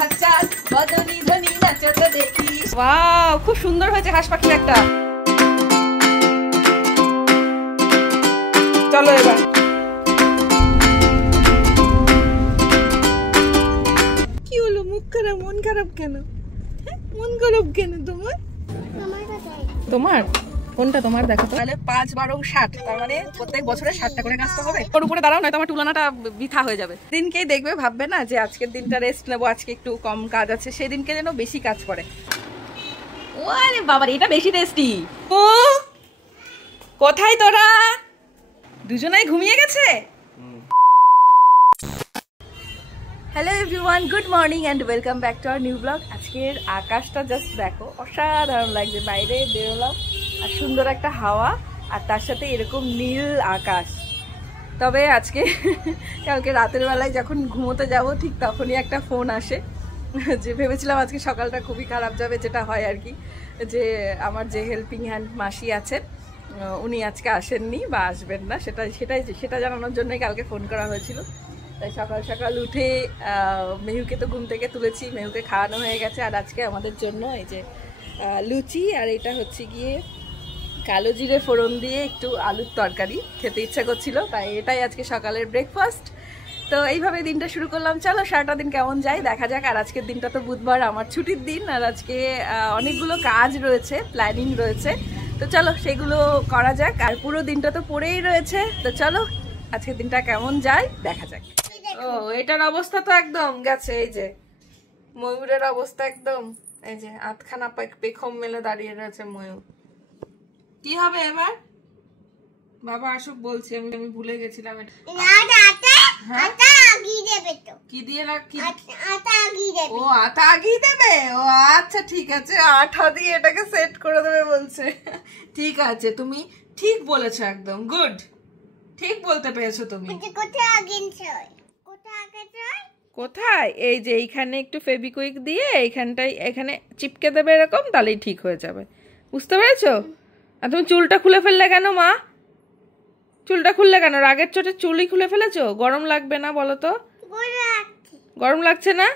ভাগ চাল বদনি ধনি নাচতে দেখি। ওয়াও, খুব সুন্দর হয়েছে হাঁস পাখির একটা। চলো এবার কি হলো? মুখ খারাপ, মন খারাপ কেন? মন খারাপ কেন তোমার? তোমার কোনটা তোমার দেখো তো। তাহলে 5 12 60, তার মানে প্রত্যেক বছরে 60টা করে কাজতে হবে। ওর উপরে দাঁড়াও, নয়তো আমার তুলনাটা বৃথা হয়ে যাবে। দিনকেই দেখবে, ভাববে না যে আজকের দিনটা রেস্ট নেবো, আজকে একটু কম কাজ আছে, সেই দিনকে যেন বেশি কাজ করে। ওরে বাবা, এটা বেশি টেস্টি। ও কোথায় তোরা? দুজনেই ঘুমিয়ে গেছে। Hello everyone, good morning and welcome back to our new blog. আজকের আকাশটা জাস্ট দেখো, অসাধারণ লাগছে। বাইরে বেরোলাম আর সুন্দর একটা হাওয়া, আর তার সাথে এরকম নীল আকাশ। তবে আজকে কালকে রাতের বেলায় যখন ঘুমোতে যাব ঠিক তখনই একটা ফোন আসে, যে ভেবেছিলাম আজকে সকালটা খুবই খারাপ যাবে, যেটা হয় আর কি, যে আমার যে হেল্পিং হ্যান্ড মাসি আছেন উনি আজকে আসেননি বা আসবেন না, সেটা জানানোর জন্যই কালকে ফোন করা হয়েছিল। তাই সকাল সকাল উঠে মেহুকে তো ঘুম থেকে তুলেছি, মেহুকে খাওয়ানো হয়ে গেছে। আর আজকে আমাদের জন্য এই যে লুচি, আর এটা হচ্ছে গিয়ে কালো জিরে ফোড়ন দিয়ে একটু আলুর তরকারি খেতে ইচ্ছা করছিল, তাই এটাই আজকে সকালের ব্রেকফাস্ট। তো এইভাবে দিনটা শুরু করলাম। চলো সারাটা দিন কেমন যায় দেখা যাক। আর আজকের দিনটা তো বুধবার, আমার ছুটির দিন, আর আজকে অনেকগুলো কাজ রয়েছে, প্ল্যানিং রয়েছে, তো চলো সেগুলো করা যাক। আর পুরো দিনটা তো পড়েই রয়েছে, তো চলো আজকের দিনটা কেমন যায় দেখা যাক। ও এটার অবস্থা তো একদম গেছে, এই যে ময়ূরের অবস্থা একদম, এই যে আধখানা পেখম মেলে দাঁড়িয়ে রয়েছে ময়ূর। কি হবে এবার? বাবা আসুক বলছি, আমি ভুলে গেছিলাম। কি দিয়ে ও আটা আগিয়ে দেবে? ও আচ্ছা ঠিক আছে, আঠা দিয়ে এটাকে সেট করে দেবে বলছে। ঠিক আছে, তুমি ঠিক বলেছো, একদম গুড, ঠিক বলতে পেরেছো তুমি। কোথায়? এই যে এইখানে একটু ফেবিকুইক দিয়ে এইখানটাই এখানে চিপকে দেবে এরকম, তাহলেই ঠিক হয়ে যাবে। বুঝতে পেরেছো? আর তুমি চুলটা খুলে ফেললে কেন মা? চুলটা খুললে কেন? রাগের চোটে চুলই খুলে ফেলেছো? গরম লাগবে না বলো তো? গরম লাগছে না?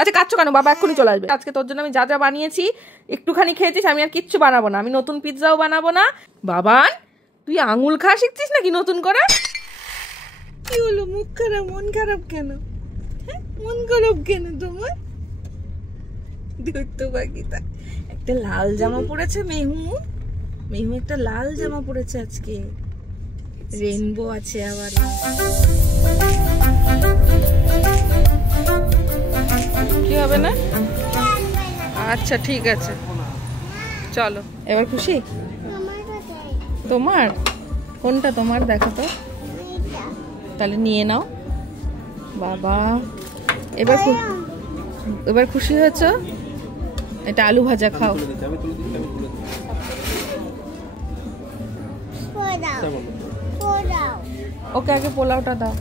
আচ্ছা কাচ্ছো কেন? বাবা এক্ষুনি চলে আসবে। আজকে তোর জন্য আমি যা যা বানিয়েছি একটুখানি খেয়েছিস, আমি আর কিচ্ছু বানাবো না। আমি নতুন পিৎজাও বানাবো না। বাবান তুই আঙুল খাওয়া শিখছিস নাকি নতুন করে? কি হলো? মুখ খারাপ, মন খারাপ কেন? মন খারাপ কেন তোমার? ধরতো বাকিটা একটা লাল জামা পরেছে মেহু একটা লাল জামা পরেছে আজকে, রেইনবো আছে আবার। কি হবে না? আচ্ছা ঠিক আছে চলো। এবার খুশি? তোমার কোনটা তোমার দেখো তো, তাহলে নিয়ে নাও বাবা। এবার খুশি হয়েছ? এটা আলু ভাজা খাও। ওকে আগে পোলাওটা দাও।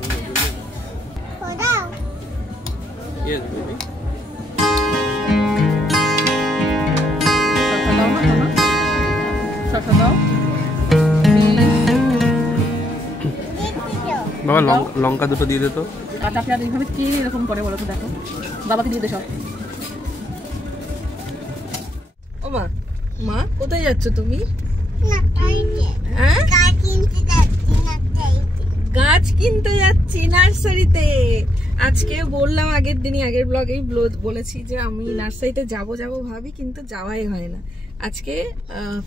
বাবা লঙ্কা দুটো দিয়ে দে তো। কাঁচা পেঁয়াজ এইভাবে কি এরকম করে বলো তো? দেখো বাবাকে দিয়ে দে সব। ও মা, মা কোথায় যাচ্ছ তুমি? গাছ কিনতে যাচ্ছি নার্সারিতে। আজকে বললাম আগের দিনই, আগের ব্লগেই বলেছি যে আমি নার্সারিতে যাব ভাবি, কিন্তু যাওয়াই হয় না। আজকে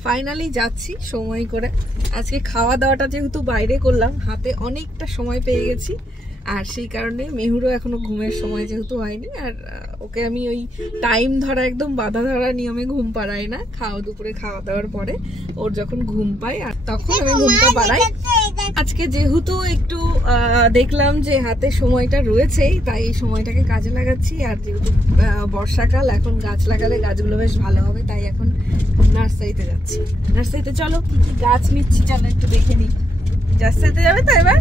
ফাইনালি যাচ্ছি সময় করে। আজকে খাওয়া দাওয়াটা যেহেতু বাইরে করলাম, হাতে অনেকটা সময় পেয়ে গেছি, আর সেই কারণে মেহুরও এখনো ঘুমের সময় যেহেতু হয়নি, আর ওকে আমি ওই টাইম ধরা একদম বাধা ধরা নিয়মে ঘুম পাড়াই না। দুপুরে খাওয়া দাওয়ার পরে ওর যখন ঘুম পাই আর তখন আমি ঘুমটা পাড়াই। আজকে যেহেতু একটু দেখলাম যে হাতে সময়টা রয়েছেই, তাই এই সময়টাকে কাজে লাগাচ্ছি। আর যেহেতু বর্ষাকাল, এখন গাছ লাগালে গাছগুলো বেশ ভালো হবে, তাই এখন নার্সারিতে যাচ্ছি। নার্সারিতে চলো কি কি গাছ নিচ্ছি চলো একটু দেখে নিই। নার্সারিতে যাবে তো এবার?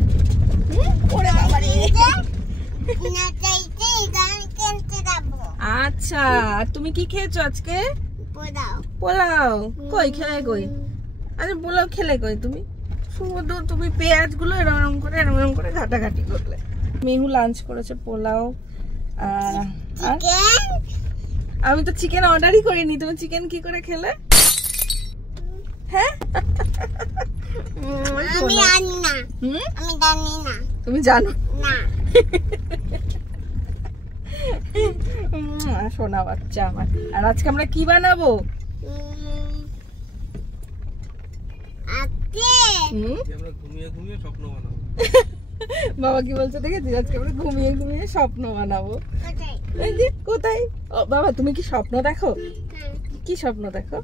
আচ্ছা, আর তুমি কি খেয়েছো আজকে? পোলাও। কই খেলে কই? আচ্ছা পোলাও খেলে কই তুমি? শুধু তুমি পেঁয়াজ গুলো এরকম করে ঘাটাঘাটি করলে। মেহু লাঞ্চ করেছে পোলাও। আর আমি তো চিকেন অর্ডারই করিনি, তুমি চিকেন কি করে খেলে? হ্যাঁ আমি জানি না। আমি জানি না। তুমি জানো না। সোনা বাচ্চা আমার। আর আজকে আমরা কি বানাবো? আমরা ঘুমিয়ে ঘুমিয়ে স্বপ্ন বানাবো। বাবা কি বলছে দেখেছিস? আজকে আমরা ঘুমিয়ে ঘুমিয়ে স্বপ্ন বানাবো। কোথায়? এই যে কোথায়? ও বাবা, তুমি কি স্বপ্ন দেখো? কি স্বপ্ন দেখো?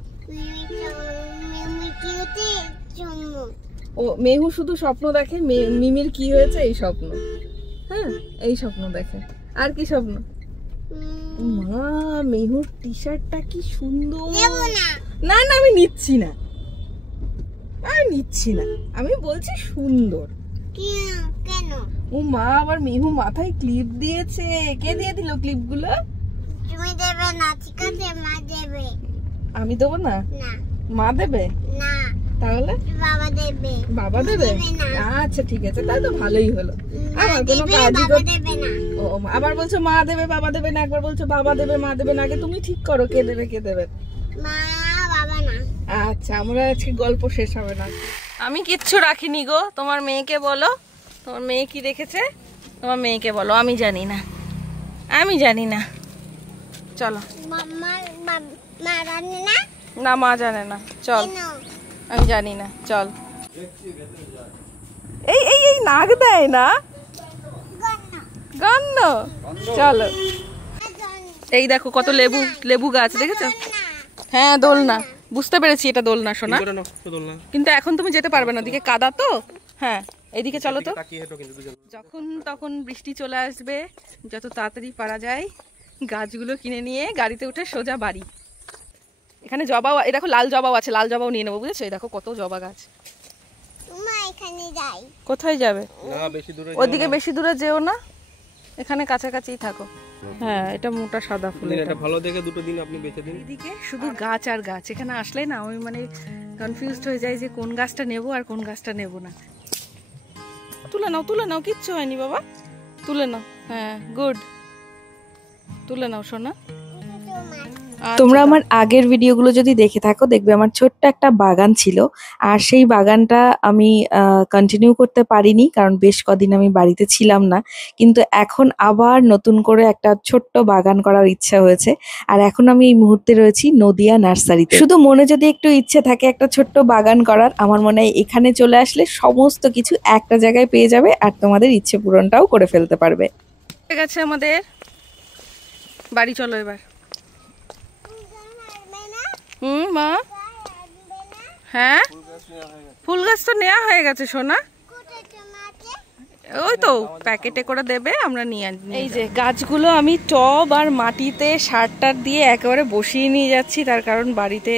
ও মেহু শুধু স্বপ্ন দেখে, মিমির কি হয়েছে এই স্বপ্ন। হ্যাঁ, এই স্বপ্ন দেখে। আর কি স্বপ্ন? মা, মেহুর টি শার্টটা কি সুন্দর। না না, আমি নিচ্ছি না, আমি বলছি সুন্দর। কেন? ও মা, আবার মেহু মাথায় ক্লিপ দিয়েছে। কে দিয়ে দিল ক্লিপ গুলো? তুমি দেবে না, ঠিক আছে? মা দেবে। আমি দেবো না? না। মা দেবে? না। তাহলে বাবা দেবে। বাবা দেবে? আচ্ছা ঠিক আছে, তাই তো ভালোই হলো। আমার কোনো কাজই দেবে না। ও আবার বলছো মা দেবে বাবা দেবে না, একবার বলছো বাবা দেবে মা দেবে না। আগে তুমি ঠিক করো কে দেবে কে দেবে। মা, বাবা না। আচ্ছা, আমরা আজকে গল্প শেষ হবে না। আমি কিচ্ছু রাখিনি গো। তোমার মেয়েকে বলো, তোমার মেয়ে কি রেখেছে? তোমার মেয়েকে বলো। আমি জানি না, চলো। মা জানে না? না, মা জানে না। চল, আমি জানি না, চল। এই এই এই নাক দেয় না গন্ধ। চলো। এই দেখো কত লেবু গাছ, দেখেছো? হ্যাঁ, দোলনা। বুঝতে পেরেছি এটা দোলনা সোনা, কিন্তু এখন তুমি যেতে পারবে না, ওদিকে কাদা তো। হ্যাঁ, এদিকে চলো তো। যখন তখন বৃষ্টি চলে আসবে, যত তাড়াতাড়ি পারা যায় গাছগুলো কিনে নিয়ে গাড়িতে উঠে সোজা বাড়ি। এখানে জবাও, এই দেখো লাল জবাও আছে, লাল জবাও নিয়ে নেবো, বুঝেছো? এই দেখো কত জবা গাছ। কোথায় যাবে? ওদিকে বেশি দূরে যেও না, এখানে কাছাকাছিই থাকো। হ্যাঁ, এটা মোটা সাদা ফুল। এটা ভালো দেখে দুটো দিন আপনি বেঁচে দিন। এদিকে শুধু গাছ আর গাছ। এখানে আসলে না আমি মানে কনফিউজড হয়ে যাই যে কোন গাছটা নেবো আর কোন গাছটা নেবো না। তুলে নাও, কিচ্ছু হয়নি বাবা, তুলে নাও। হ্যাঁ, গুড, তুলে নাও সোনা। তোমরা আমার আগের ভিডিওগুলো যদি দেখে থাকো দেখবে আমার ছোট্ট একটা বাগান ছিল, আর সেই বাগানটা আমি কন্টিনিউ করতে পারিনি কারণ বেশ কদিন আমি বাড়িতে ছিলাম না। কিন্তু এখন আবার নতুন করে একটা ছোট্ট বাগান করার ইচ্ছা হয়েছে, আর এখন আমি এই মুহূর্তে রয়েছি নদিয়া নার্সারিতে। শুধু মনে যদি একটু ইচ্ছে থাকে একটা ছোট্ট বাগান করার, আমার মনে হয় এখানে চলে আসলে সমস্ত কিছু একটা জায়গায় পেয়ে যাবে আর তোমাদের ইচ্ছে পূরণটাও করে ফেলতে পারবে। ঠিক আছে, আমাদের বাড়ি চলো এবার। মা, হ্যাঁ, ফুল গাছ তো নেওয়া হয়ে গেছে সোনা। ওই তো প্যাকেটে করে দেবে, আমরা নিয়ে আনি। এই যে গাছগুলো আমি টব আর মাটিতে সার টার দিয়ে একেবারে বসিয়ে নিয়ে যাচ্ছি, তার কারণ বাড়িতে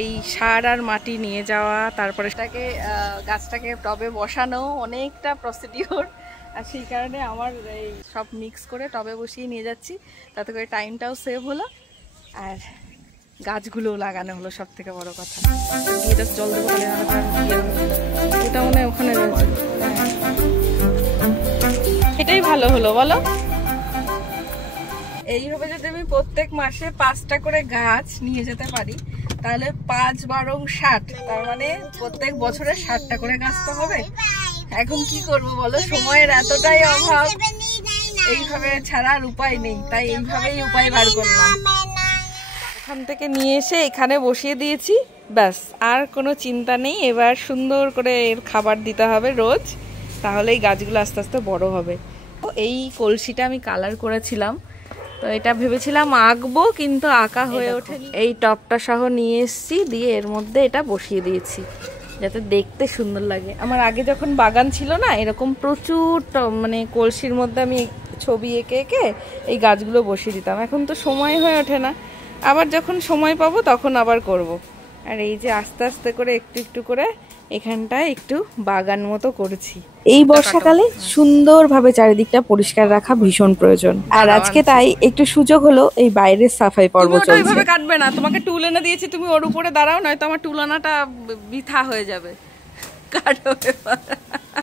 এই সার আর মাটি নিয়ে যাওয়া, তারপরে গাছটাকে টবে বসানো অনেকটা প্রসিডিওর, আর সেই কারণে আমার এই সব মিক্স করে টবে বসিয়ে নিয়ে যাচ্ছি। তাতে করে টাইমটাও সেভ হলো আর গাছগুলো লাগানো হলো, সব থেকে বড় কথা। এটা জল দেবো, ওটা মনে হয় ওখানে রয়েছে। এটাই ভালো হলো বলো। এইভাবে যদি আমি প্রত্যেক মাসে 5টা করে গাছ নিয়ে যেতে পারি তাহলে 5 12 60, তার মানে প্রত্যেক বছরে 60টা করে গাছ তো হবে। এখন কি করব বলো, সময়ের এতটাই অভাব, এইভাবে ছাড়া আর উপায় নেই, তাই এইভাবেই উপায় বার করলাম। এখান থেকে নিয়ে এসে এখানে বসিয়ে দিয়েছি, ব্যাস আর কোনো চিন্তা নেই। এবার সুন্দর করে এর খাবার দিতে হবে রোজ, তাহলে এই গাছগুলো আস্তে আস্তে বড় হবে। এই কলসিটা আমি কালার করেছিলাম, তো এটা ভেবেছিলাম আঁকবো কিন্তু আঁকা হয়ে ওঠেনি। এই টপটা সহ নিয়ে এসেছি, দিয়ে এর মধ্যে এটা বসিয়ে দিয়েছি যাতে দেখতে সুন্দর লাগে। আমার আগে যখন বাগান ছিল না, এরকম প্রচুর মানে কলসির মধ্যে আমি ছবি এঁকে এঁকে এই গাছগুলো বসিয়ে দিতাম। এখন তো সময় হয়ে ওঠে না, আবার যখন সময় পাবো তখন আবার করব। আর এই যে আস্তে আস্তে করে একটু একটু করে এখানটায় একটু বাগান মতো করেছি। এই বর্ষাকালে সুন্দরভাবে চারিদিকটা পরিষ্কার রাখা ভীষণ প্রয়োজন, আর আজকে তাই একটু সুযোগ হলো এই বাইরের সাফাই পর্ব চলছে। ওইভাবে কাটবে না, তোমাকে টুল এনে দিয়েছি, তুমি ওর উপরে দাঁড়াও, নয়তো আমার টুল আনাটা বৃথা হয়ে যাবে। কাটো এবার।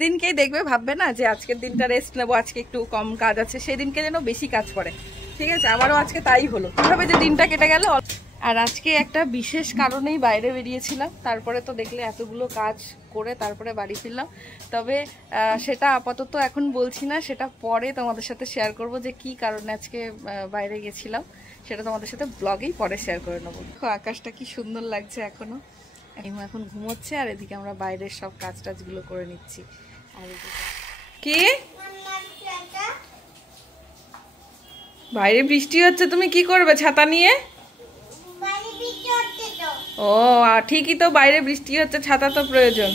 দিনকেই দেখবে, ভাববে না যে আজকের দিনটা রেস্ট নেবো, আজকে একটু কম কাজ আছে, সেই দিনকে যেন বেশি কাজ করে। ঠিক আছে, আমারও আজকে তাই হলো, কিভাবে যে দিনটা কেটে গেল। আর আজকে একটা বিশেষ কারণেই বাইরে বেরিয়েছিলাম, তারপরে তো দেখলে এতগুলো কাজ করে তারপরে বাড়ি ফিরলাম। তবে সেটা আপাতত এখন বলছি না, সেটা পরে তোমাদের সাথে শেয়ার করব যে কি কারণে আজকে বাইরে গেছিলাম, সেটা তোমাদের সাথে ব্লগেই পরে শেয়ার করে নেবো। আকাশটা কি সুন্দর লাগছে এখনো, এখন ঘুমোচ্ছে, আর এদিকে আমরা বাইরের সব কাজ টাজগুলো করে নিচ্ছি। আর কি বাইরে বৃষ্টি হচ্ছে, তুমি কি করবে ছাতা নিয়ে? ও ঠিকই তো, বাইরে বৃষ্টি হচ্ছে, ছাতা তো প্রয়োজন।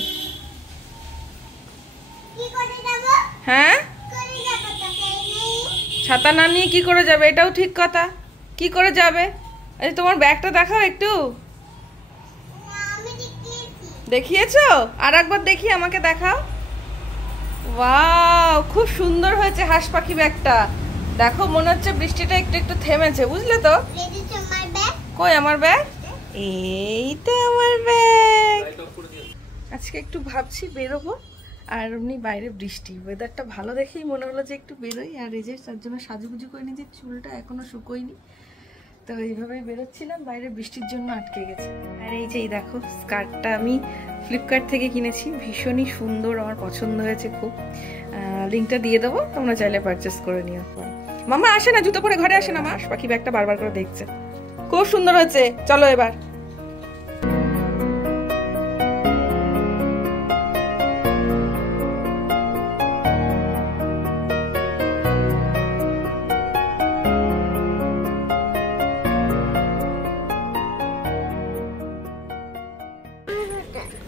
হ্যাঁ, ছাতা না নিয়ে কি করে যাবে? এটাও ঠিক কথা, কি করে যাবে? আচ্ছা তোমার ব্যাগটা দেখাও একটু। দেখিয়েছো? আর একবার দেখি, আমাকে দেখাও। ওয়াও, খুব সুন্দর হয়েছে হাঁস পাখি ব্যাগটা। দেখো, মনে হচ্ছে বৃষ্টিটা একটু একটু থেমেছে, বুঝলে তো? কই আমার ব্যাগ? এই তো আমার ব্যাগ। আজকে একটু ভাবছি বেরোবো, আর এমনি বাইরে বৃষ্টি, ওয়েদারটা ভালো দেখেই মনে হলো যে একটু বেরোই। আর এই যে তার জন্য সাজুগুজু করে নিয়েছি, চুলটা এখনো শুকোয়নি, তো এইভাবেই বেরোচ্ছিলাম, বাইরে বৃষ্টির জন্য আটকে গেছি। আর এই যে দেখো, স্কার্টটা আমি ফ্লিপকার্ট থেকে কিনেছি, ভীষণই সুন্দর, আমার পছন্দ হয়েছে খুব। লিঙ্কটা দিয়ে দেবো, তোমরা চাইলে পারচেস করে নিও। মামা আসে না, জুতো পরে ঘরে আসে না, মা পাখি ব্যাগটা বারবার করে দেখছে, খুব সুন্দর হয়েছে। চলো এবার।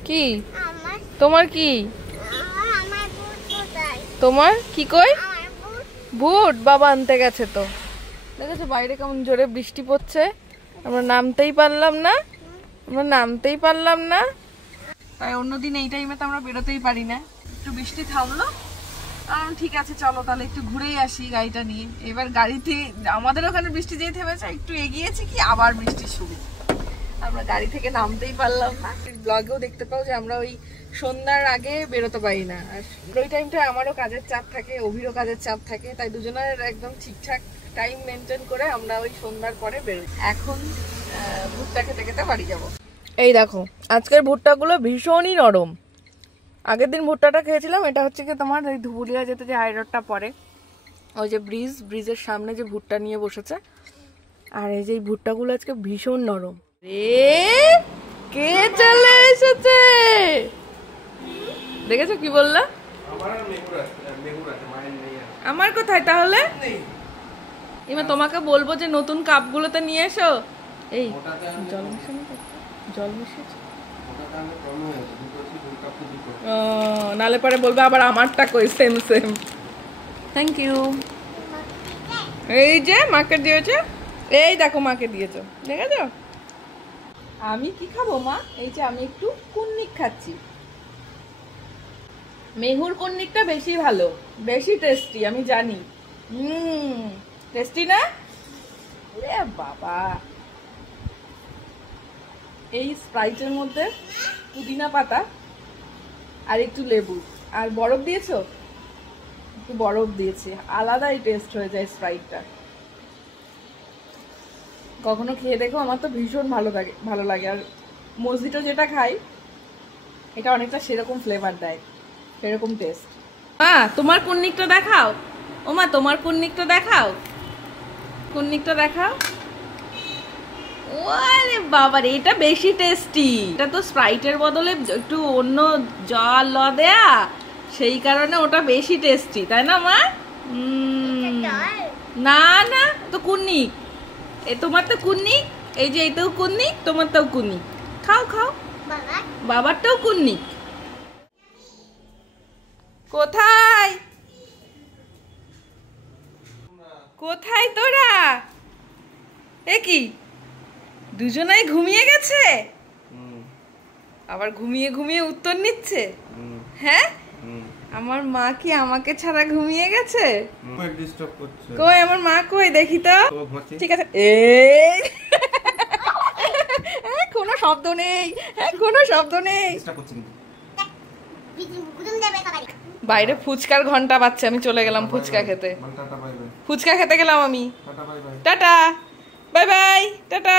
কি তোমার? কি তোমার? কি কই? বুট বাবা আনতে গেছে তো। দেখেছো বাইরে কেমন জোরে বৃষ্টি পড়ছে, আমরা নামতেই পারলাম না। তাই অন্যদিন এই টাইমে তো আমরা বেরোতেই পারি না। একটু বৃষ্টি থামলো, ঠিক আছে চলো তাহলে একটু ঘুরেই আসি গাড়িটা নিয়ে। এবার গাড়িতে আমাদের ওখানে বৃষ্টি যেই থেমেছে, একটু এগিয়েছি কি আবার বৃষ্টি শুরু, আমরা গাড়ি থেকে নামতেই পারলাম না। ব্লগেও দেখতে পাও যে আমরা ওই সন্ধ্যার আগে বেরোতে পারি না, আর ওই টাইমটা আমারও কাজের চাপ থাকে, অভিরও কাজের চাপ থাকে, তাই দুজনের একদম ঠিকঠাক টাইম মেনটেন করে আমরা ওই সন্ধ্যার পরে বেরোই। এখন ভুট্টা খেতে খেতে বাড়ি যাব। এই দেখো, আজকের ভুট্টাগুলো ভীষণই নরম। আগের দিন ভুট্টাটা খেয়েছিলাম, এটা হচ্ছে কি তোমার ওই ধুবুলিয়া যেতে যে হাই রোডটা পড়ে, ওই যে ব্রিজের সামনে যে ভুট্টা নিয়ে বসেছে, আর এই যে ভুট্টাগুলো আজকে ভীষণ নরম। কে চলে এসেছে দেখেছো? কি বললা? আমার কোথায় তাহলে? এবার তোমাকে বলবো যে নতুন কাপগুলোতে নিয়ে এসো। এই জল মিশিয়েছো? নালে পরে বলবে আবার আমারটা কই, সেম। Thank you. এই যে মাকে দিয়েছে, এই দেখো মাকে দিয়েছো, দেখেছো? আমি কি খাবো মা? এই যে আমি একটু কুন্নিক খাচ্ছি। মেহুর কুন্নিকটা বেশি ভালো, বেশি টেস্টি, আমি জানি। টেস্টি না? ওরে বাবা, এই স্প্রাইটের মধ্যে পুদিনা পাতা আর একটু লেবু আর বরফ দিয়েছো, একটু বরফ দিয়েছি, আলাদাই টেস্ট হয়ে যায় স্প্রাইটটা। কখনো খেয়ে দেখো, আমার তো ভীষণ ভালো লাগে। আর মজিটো যেটা খাই, এটা অনেকটা সেরকম ফ্লেভার দেয়, সেরকম টেস্ট। মা তোমার কুন্নিকটা দেখাও, ও মা তোমার কুন্নিকটা দেখাও, ওরে বাবা রে, এটা বেশি টেস্টি। এটা তো স্প্রাইটের বদলে একটু অন্য জল দেয়া, সেই কারণে ওটা বেশি টেস্টি, তাই না মা? না তো কুন্নিক, তোমার তো কুন্নিক, এই যে এইটাও কুন্নিক, তোমারটাও কুন্নিক, খাও বাবারটাও কুন্নিক। কোথায় তোরা? এ কি দুজনাই ঘুমিয়ে গেছে? আবার ঘুমিয়ে উত্তর নিচ্ছে। হ্যাঁ, আমার মা কি আমাকে ছাড়া ঘুমিয়ে গেছে? কই আমার মা কই, দেখি তো। ঠিক আছে, কোনো শব্দ নেই, গুদুম দেবে সবাই বাইরে ফুচকার ঘন্টা বাজছে, আমি চলে গেলাম ফুচকা খেতে। ফুচকা খেতে গেলাম আমি। Tata bye bye tata.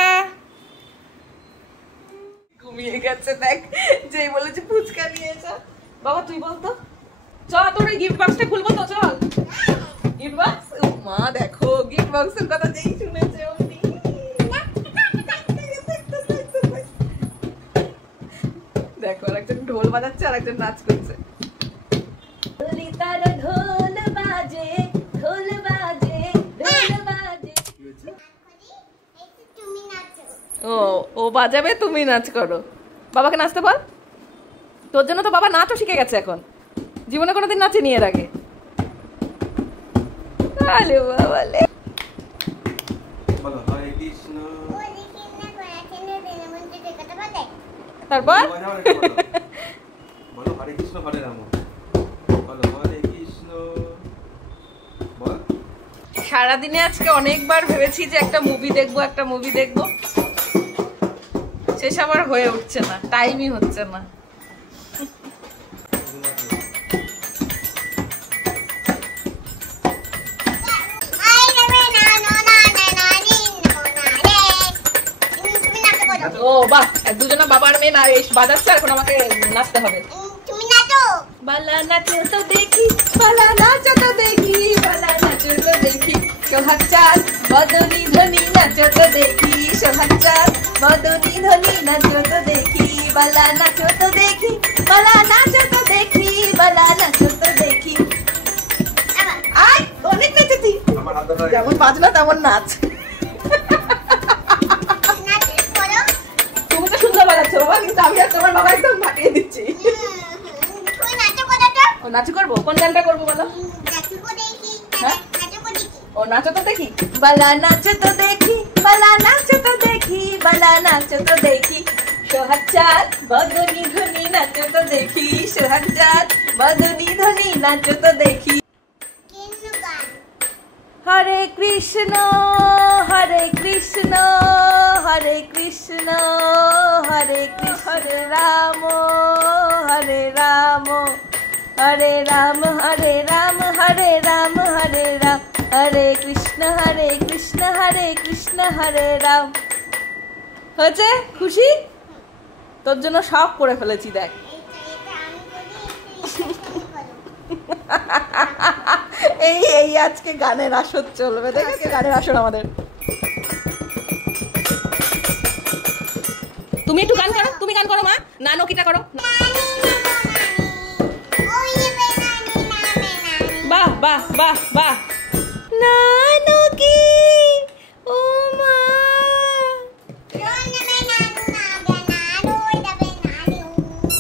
ঘুমিয়ে গেছে দেখ, যেই বলেছে ফুচকা নিয়ে এসো। বাবা তুই বলতো, চল তোর ওই গিফট বক্সটা খুলবো তো, চল। গিফট বক্স, মা দেখো গিফট বক্সের কথা যেই শুনেছে অমনি। দেখো আর একজন ঢোল বাজাচ্ছে আর একজন নাচ করছে। তার ঢোল বাজে ঢোল বাজে ঢোল বাজে। তুমি নাচো ও ও বাজাবে, তুমি নাচ করো। বাবাকে নাচতে বল, তোর জন্য তো বাবা নাচও শিখে গেছে এখন, জীবনে কোনোদিন নাচেনি এর আগে। আরে বাবা লে। বলো হরে কৃষ্ণ। ওই কিনা করে কেনে দেনে মন্দির দেখাতে পারে তারপর বলো হরে কৃষ্ণ হরে রাম। বলো হরে কৃষ্ণ। বল। সারাদিনে আজকে অনেকবার ভেবেছি যে একটা মুভি দেখবো, একটা মুভি দেখবো, শেষ আবার হয়ে উঠছে না, টাইমই হচ্ছে না। আই দেবে না নো না না না নি নো না রে তুমি নাচো করো ও বাহ, দুজনা বাবার মেয়ে না এই বাজাচ্ছে, আর এখন আমাকে নাচতে হবে। তুমি নাচো বালা নাচো তো দেখি, বালা নাচো তো দেখি, বালা নাচো তো দেখি, সোহাগ চাঁদ বদনি ধনি নাচো তো দেখি, সোহাগ চাঁদ বদনি ধনি নাচো তো দেখি, বালা নাচো তো দেখি, বালা নাচো তো দেখি, বালা নাচো তো দেখি। আবার আয় অনেক নেচেছি, আমার হাত ধরে যেমন বাজনা তেমন নাচ। নাচো করো তুমি তো সুন্দর বাজাচ্ছো বাবা, কিন্তু আমি আর তোমার বাবা একদম ভাটিয়ে দিচ্ছি। তুমি নাচো করো তো ও নাচ করবো, কোন গানটা করবো বলো? নাচো করে দেখি হ্যাঁ? নাচো করে দেখি ও নাচো তো দেখি, বালা নাচো তো দেখি, বালা নাচো তো দেখি, বালা নাচো তো দেখি, সোহাগ চাঁদ বদনি ধনি নাচো তো দেখি, সোহাগ চাঁদ বদনি ধনি নাচো তো দেখি। কেন গান হরে কৃষ্ণ হরে কৃষ্ণ হরে কৃষ্ণ হরে কৃষ্ণ, হরে রাম হরে রাম হরে রাম হরে রাম হরে রাম হরে রাম, হরে কৃষ্ণ হরে কৃষ্ণ হরে রাম। হয়েছে? খুশি? তোর জন্য সব করে ফেলেছি দেখ। এটা আমি করি তুমি করো এই এই আজকে গানের আসর চলবে, দেখ আজকে গানের আসর আমাদের। তুমি একটু গান করো, তুমি গান করো মা, নানো কিটা করো। বাহ বাহ বাহ বাহ। নানো কি ও মা,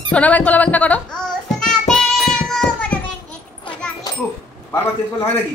সোনা ব্যাংক কলা ব্যাংকটা করো। বারবার চেঞ্জ করলে হয় নাকি?